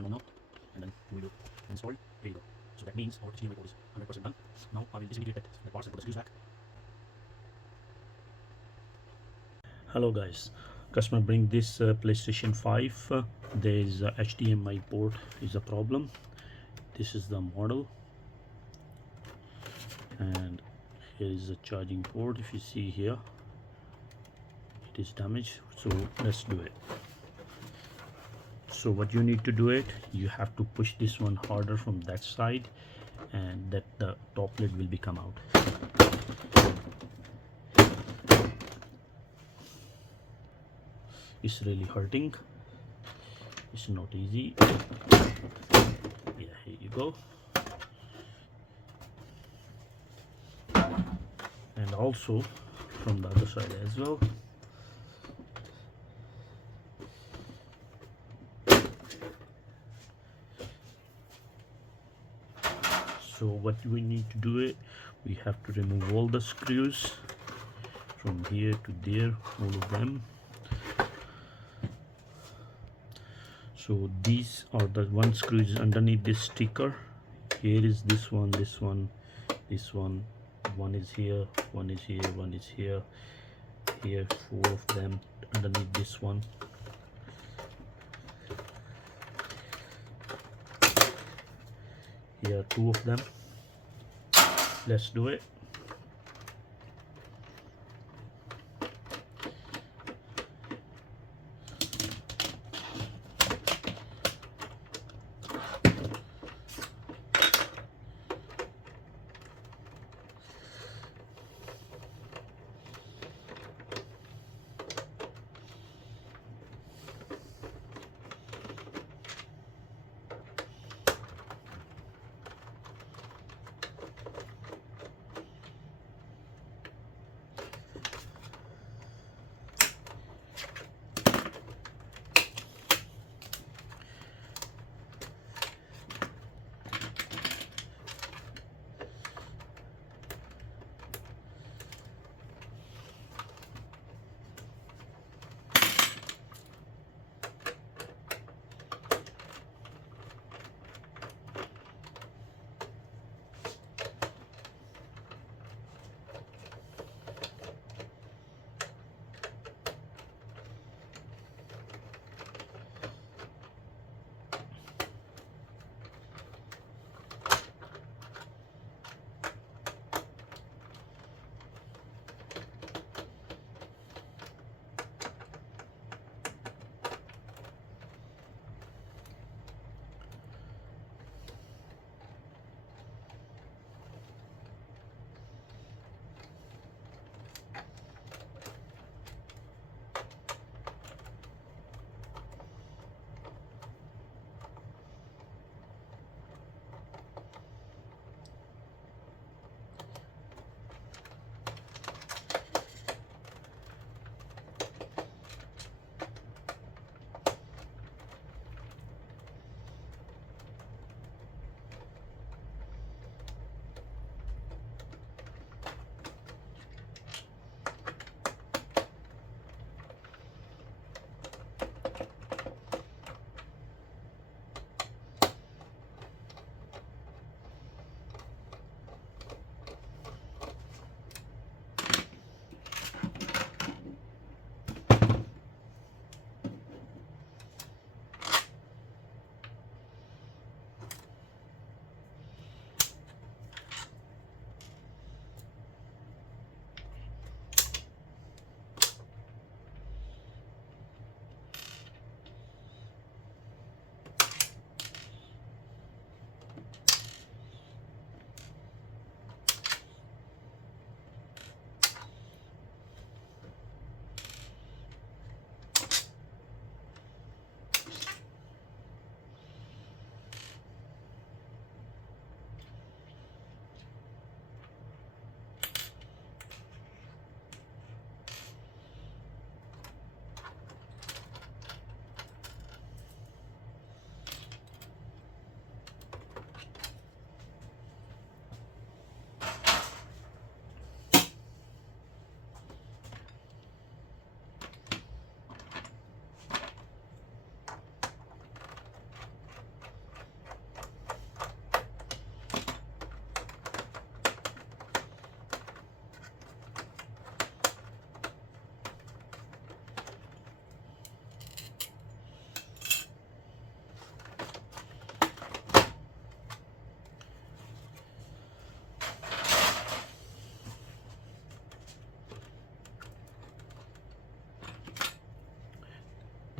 turn on now, and then we will install. There you go. So that means our HDMI port is 100% done. Now I will disintegrate that parts and put the screws back. Hello guys, customer bring this PlayStation 5. There is a HDMI port is a problem. This is the model, and here is a charging port. If you see here, it is damaged. So let's do it. So what you need to do it, you have to push this one harder from that side, and that the top lid will be come out. It's really hurting. It's not easy. Yeah, here you go. And also from the other side as well. So what we need to do it, we have to remove all the screws from here to there, all of them. So these are the one screws underneath this sticker. Here is this one, this one, this one. One is here, one is here, one is here. Here, 4 of them underneath this one. Here, 2 of them. Let's do it.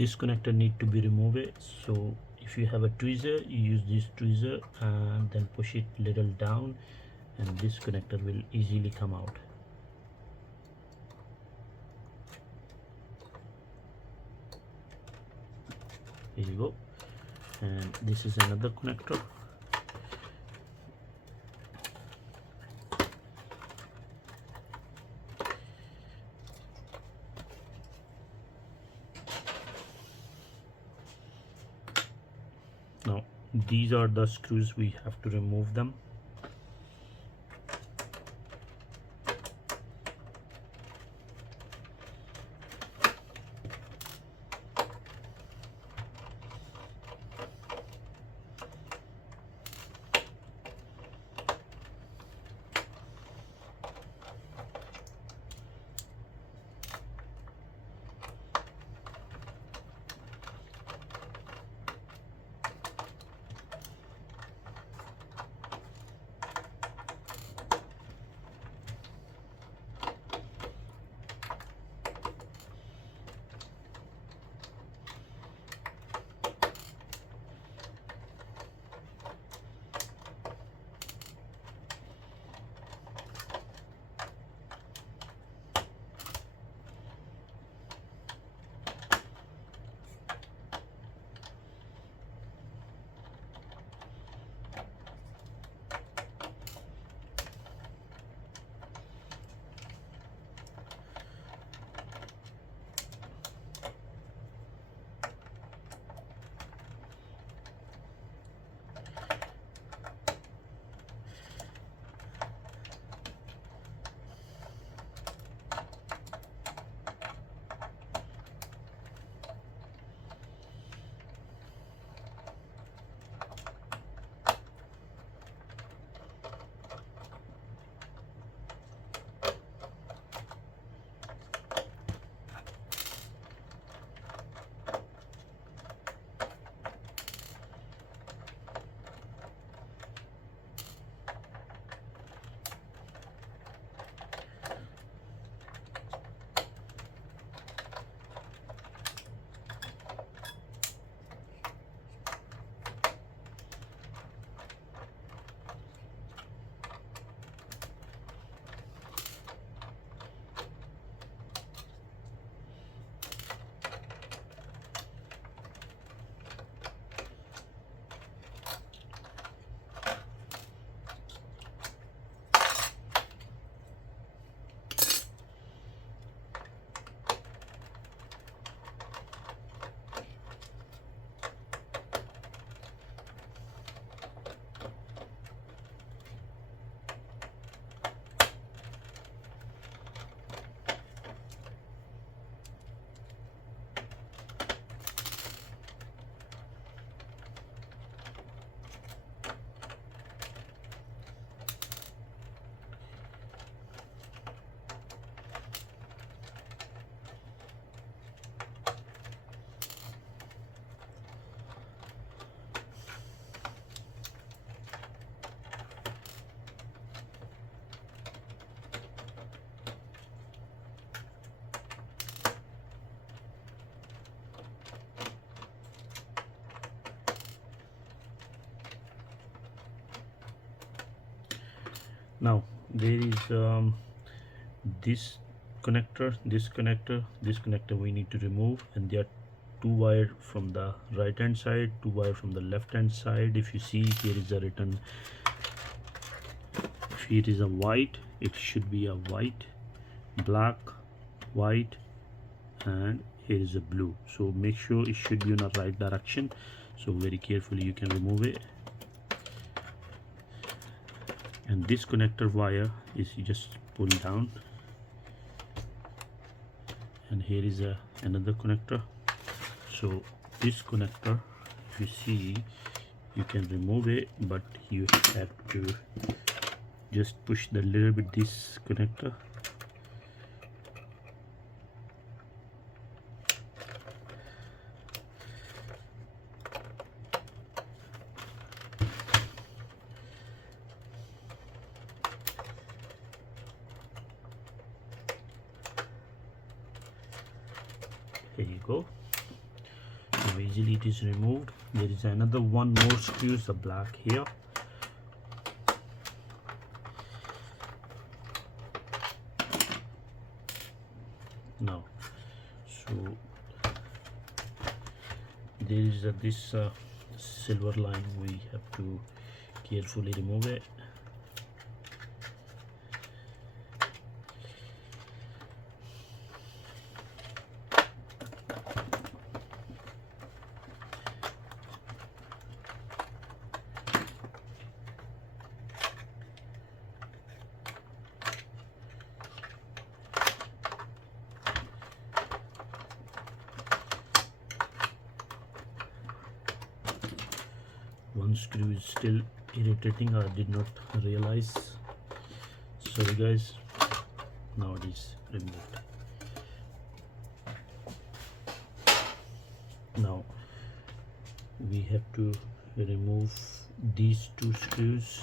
this connector need to be removed. So if you have a tweezer, you use this tweezer and then push it little down, and this connector will easily come out. Here you go. And this is another connector. Now these are the screws, we have to remove them. Now there is this connector, this connector we need to remove, and there are two wire from the right hand side, two wire from the left hand side. If you see, here is a written, if it is a white, it should be a white, black, white, and here is a blue. So make sure it should be in the right direction. So very carefully you can remove it. And this connector wire is, you just pull down, and here is another connector. So this connector, if you see, you can remove it, but you have to just push the little bit this connector. Here you go. easily it is removed. There is another one more screws, the black here. Now, so there is this silver line, we have to carefully remove it. One screw is still irritating, I did not realize. Sorry guys. Now it is removed. Now we have to remove these two screws.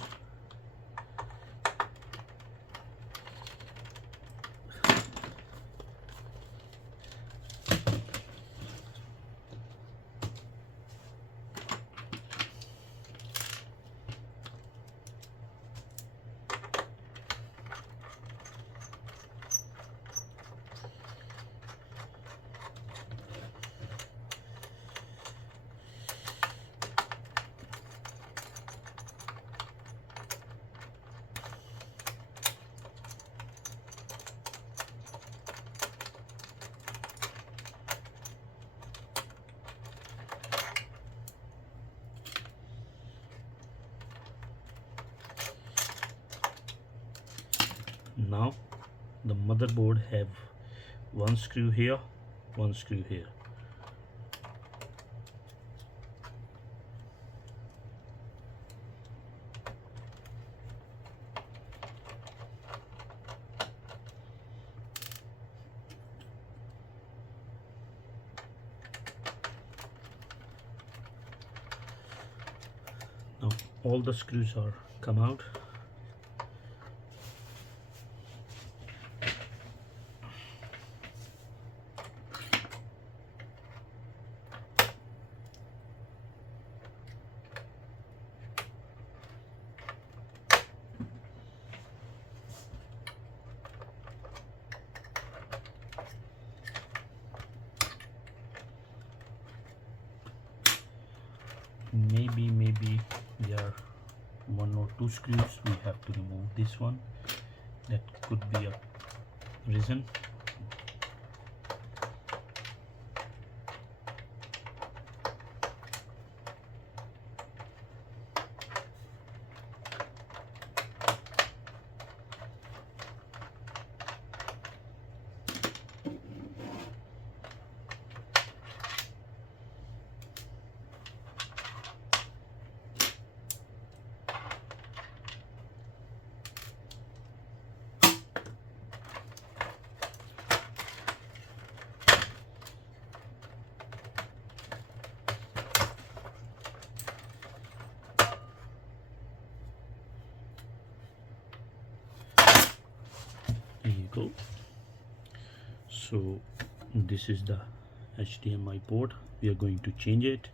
Now the motherboard have one screw here, one screw here. Now all the screws are come out. Maybe there are one or two screws we have to remove. This one, that could be a reason. Go. So this is the HDMI port, we are going to change it.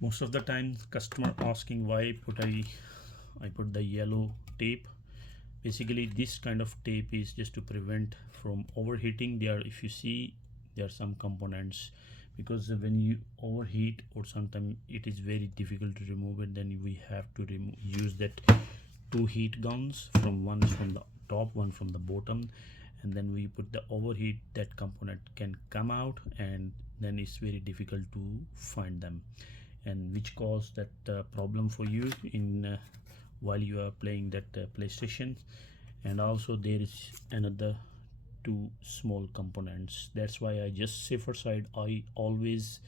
Most of the time customer asking why I put the yellow tape. Basically this kind of tape is just to prevent from overheating. There, if you see, there are some components, because when you overheat or sometimes it is very difficult to remove it, then we have to use that two heat guns, from one from the top, one from the bottom, and then we put the overheat, that component can come out, and then it's very difficult to find them, and which cause that problem for you in while you are playing that PlayStation. And also there is another two small components. That's why I just safer side, I always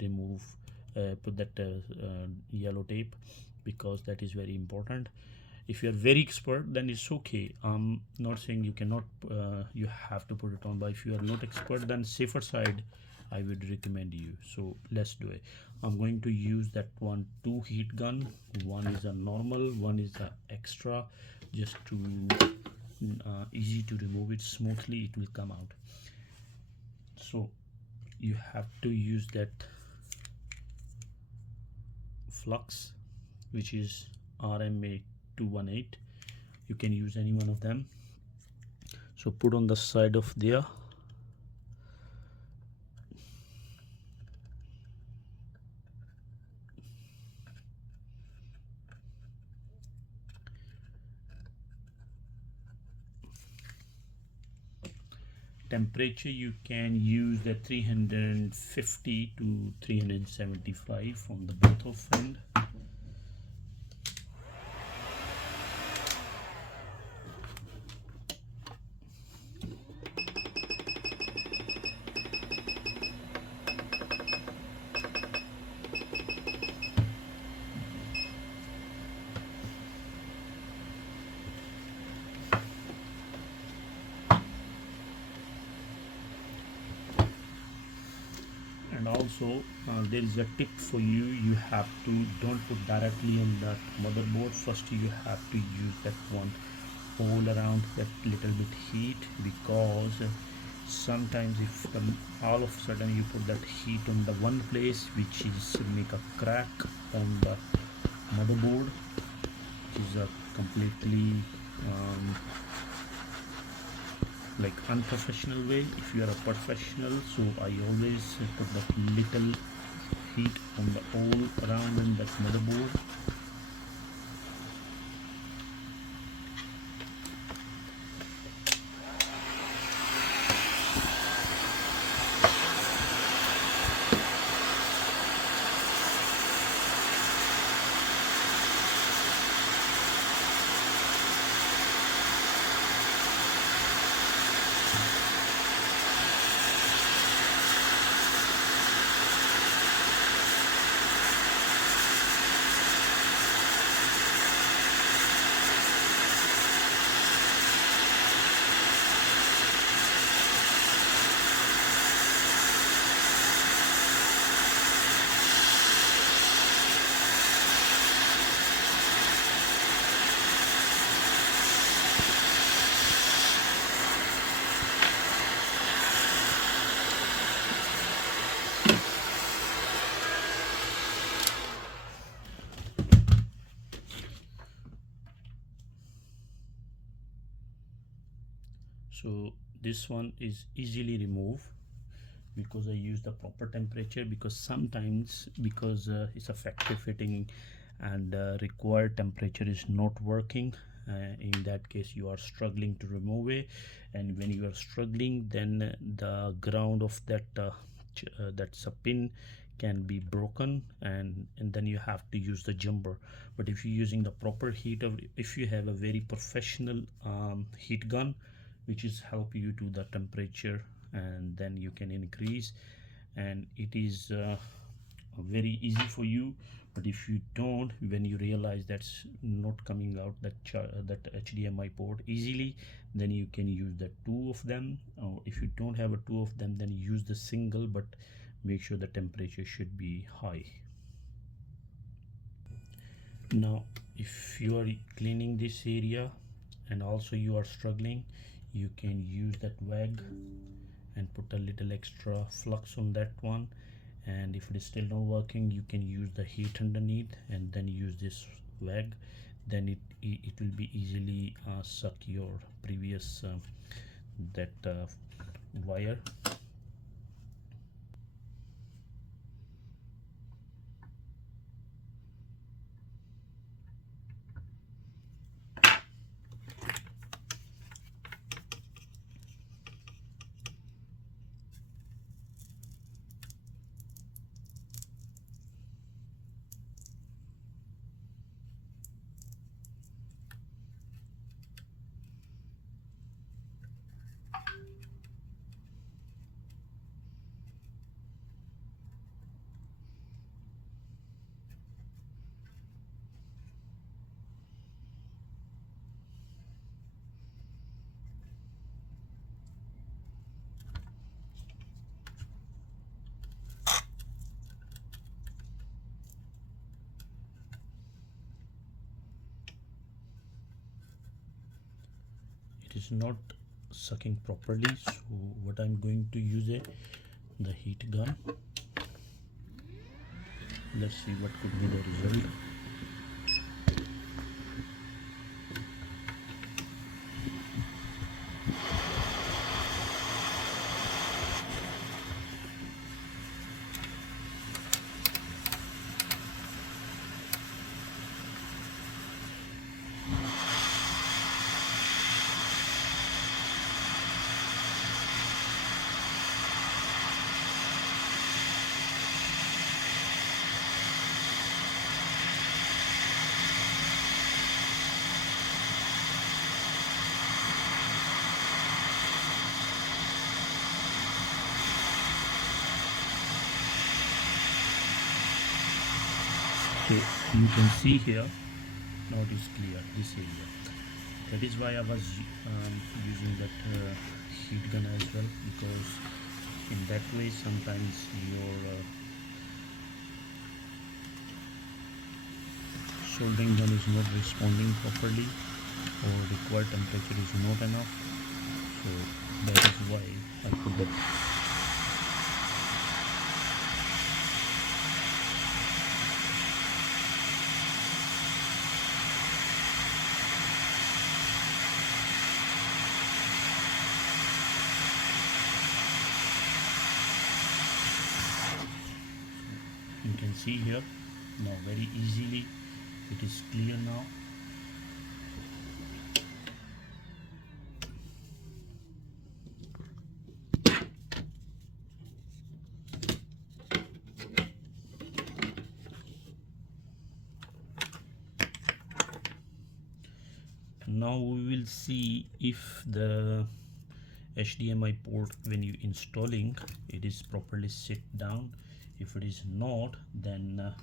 remove put that yellow tape, because that is very important. If you are very expert, then it's okay. I'm not saying you cannot you have to put it on, but if you are not expert, then safer side I would recommend you. So let's do it. I'm going to use that one two heat gun. One is a normal, one is a extra, just to easy to remove it smoothly, it will come out. So you have to use that flux, which is RMA218. You can use any one of them. So put on the side of there. Temperature you can use the 350 to 375 on the both of end. And also there is a tip for you. You have to don't put directly on that motherboard. First you have to use that one all around that little bit heat, because sometimes if all of a sudden you put that heat on the one place, which is make a crack on the motherboard, which is a completely like unprofessional way. If you are a professional, so I always put that little heat on the all around in that motherboard. So this one is easily removed because I use the proper temperature, because sometimes because it's a factory fitting and required temperature is not working. In that case you are struggling to remove it, and when you are struggling, then the ground of that that's a pin can be broken, and then you have to use the jumper. But if you're using the proper heat of, if you have a very professional heat gun which is help you to the temperature, and then you can increase, and it is very easy for you. But if you don't, when you realize that's not coming out that HDMI port easily, then you can use the two of them, or if you don't have a two of them, then use the single, but make sure the temperature should be high. Now if you are cleaning this area and also you are struggling, you can use that WAG and put a little extra flux on that one, and if it is still not working, you can use the heat underneath and then use this WAG. Then it will be easily suck your previous that wire. It is not sucking properly, so what I'm going to use it, the heat gun. Let's see what could be the result. So you can see here, now it is clear, this area. That is why I was using that heat gun as well, because in that way sometimes your soldering gun is not responding properly, or required temperature is not enough. So that is why I put that. You can see here now very easily it is clear now. Now we will see if the HDMI port, when you installing, it is properly sit down. If it is not, then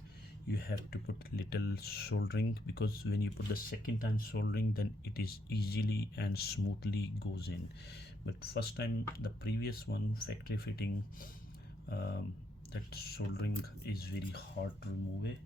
you have to put little soldering, because when you put the second time soldering, then it is easily and smoothly goes in. But first time, the previous one factory fitting, that soldering is very hard to remove it.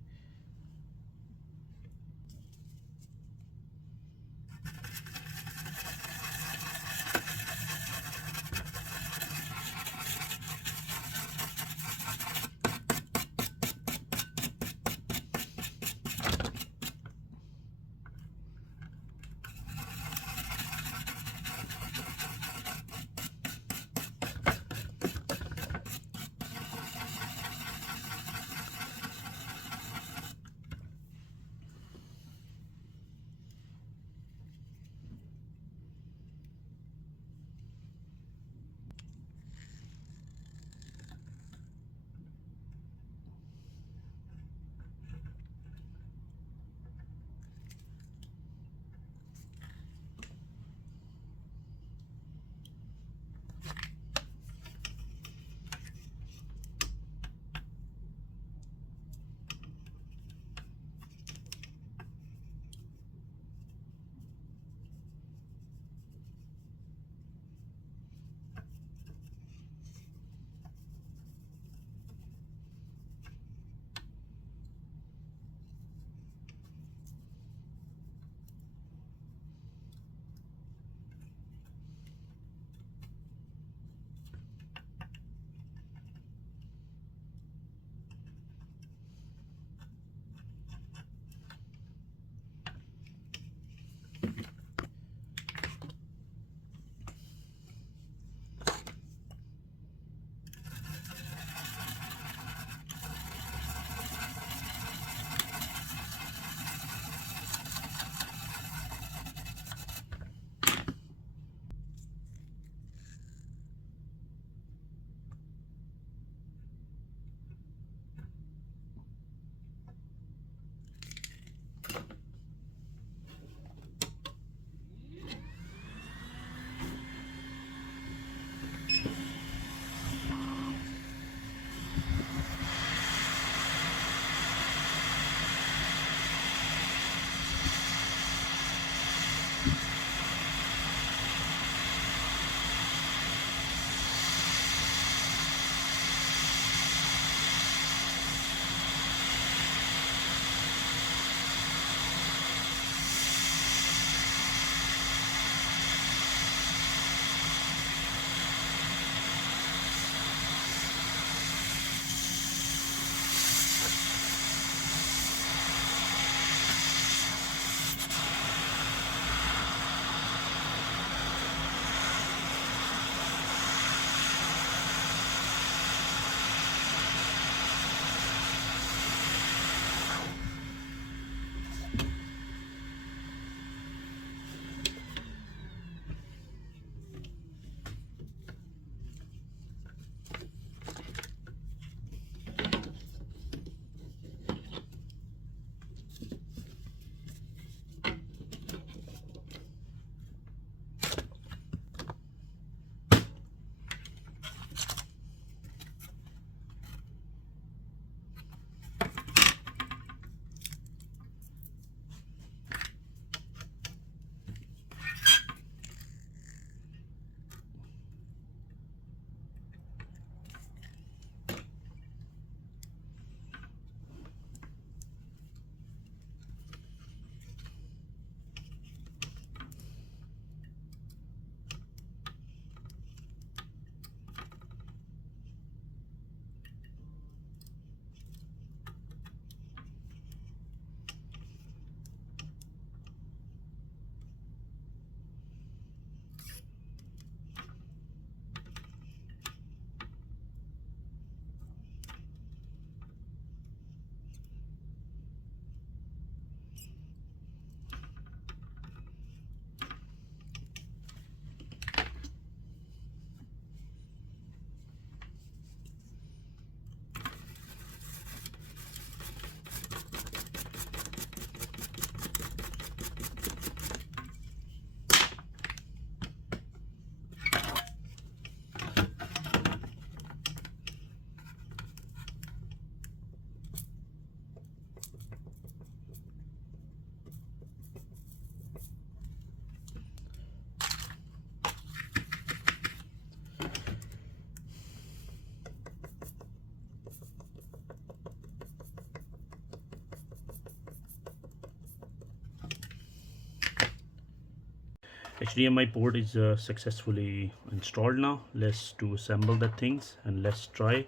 HDMI port is successfully installed now. Let's to assemble the things and let's try.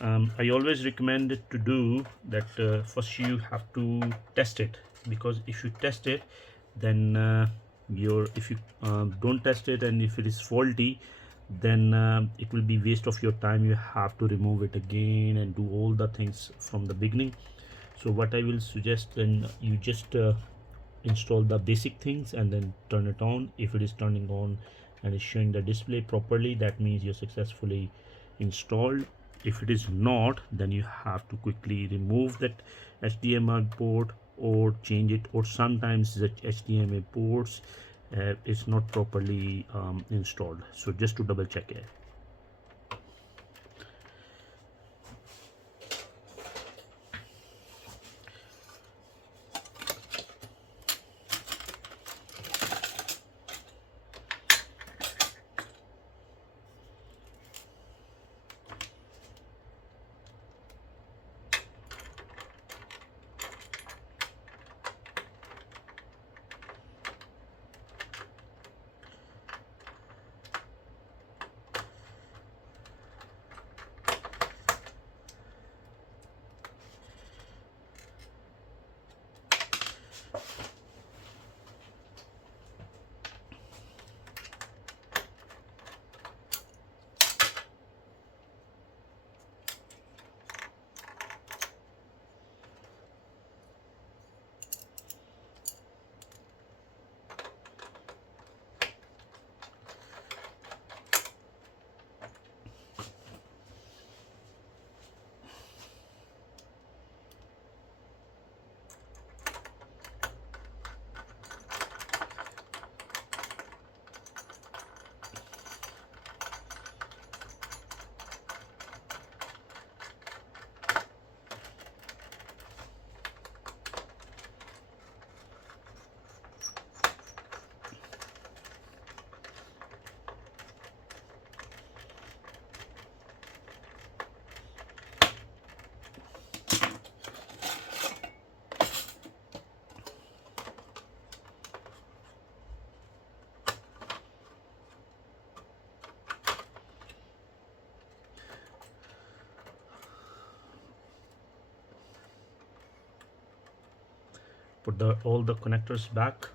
I always recommend to do that first you have to test it, because if you test it, then if you don't test it and if it is faulty, then it will be waste of your time. You have to remove it again and do all the things from the beginning. So what I will suggest, then you just install the basic things and then turn it on. If it is turning on and is showing the display properly, that means you're successfully installed. If it is not, then you have to quickly remove that HDMI port or change it, or sometimes the HDMI ports is not properly installed. So just to double check it. Put all the connectors back.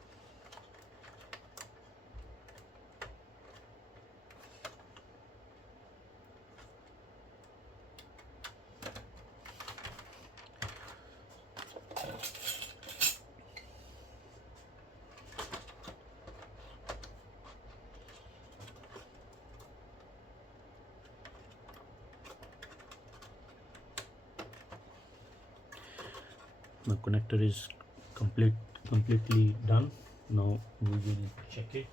The connector is completely done. Now we will check it.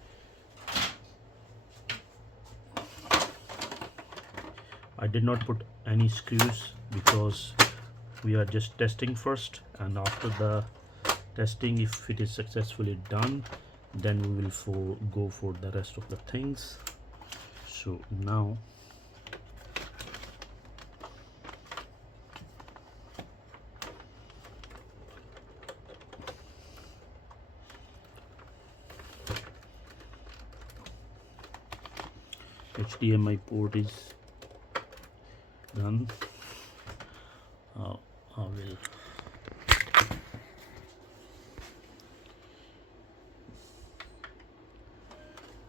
I did not put any screws because we are just testing first, and after the testing, if it is successfully done, then we will go for the rest of the things. So now HDMI port is done. I will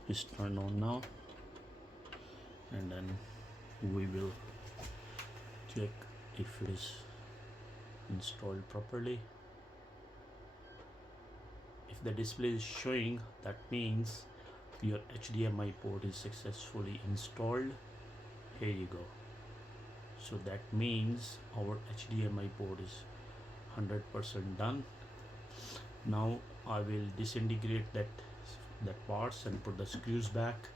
just turn on now, and then we will check if it is installed properly. If the display is showing, that means your HDMI port is successfully installed. Here you go. So that means our HDMI port is 100% done. Now I will disintegrate that parts and put the screws back.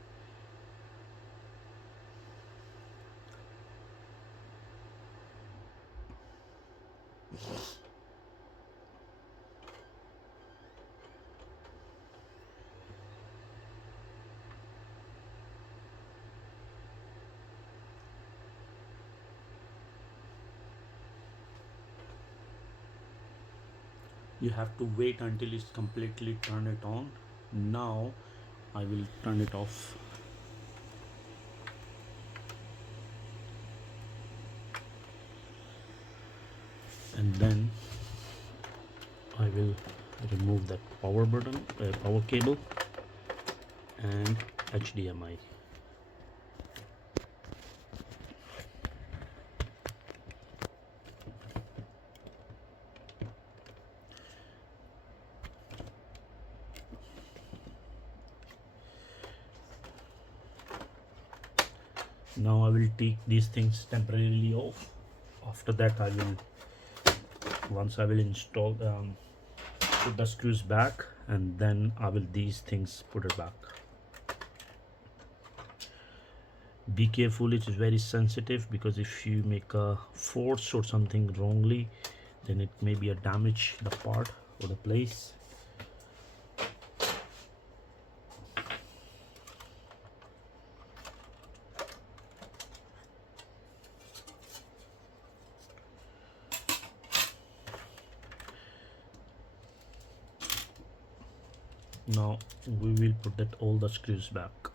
You have to wait until it's completely turn it on. Now I will turn it off. And then I will remove that power button, power cable, and HDMI. Now I will take these things temporarily off. After that, once I will install put the screws back, and then I will these things put it back. Be careful, it is very sensitive, because if you make a force or something wrongly, then it may be a damage the part or the place. Now we will put that all the screws back.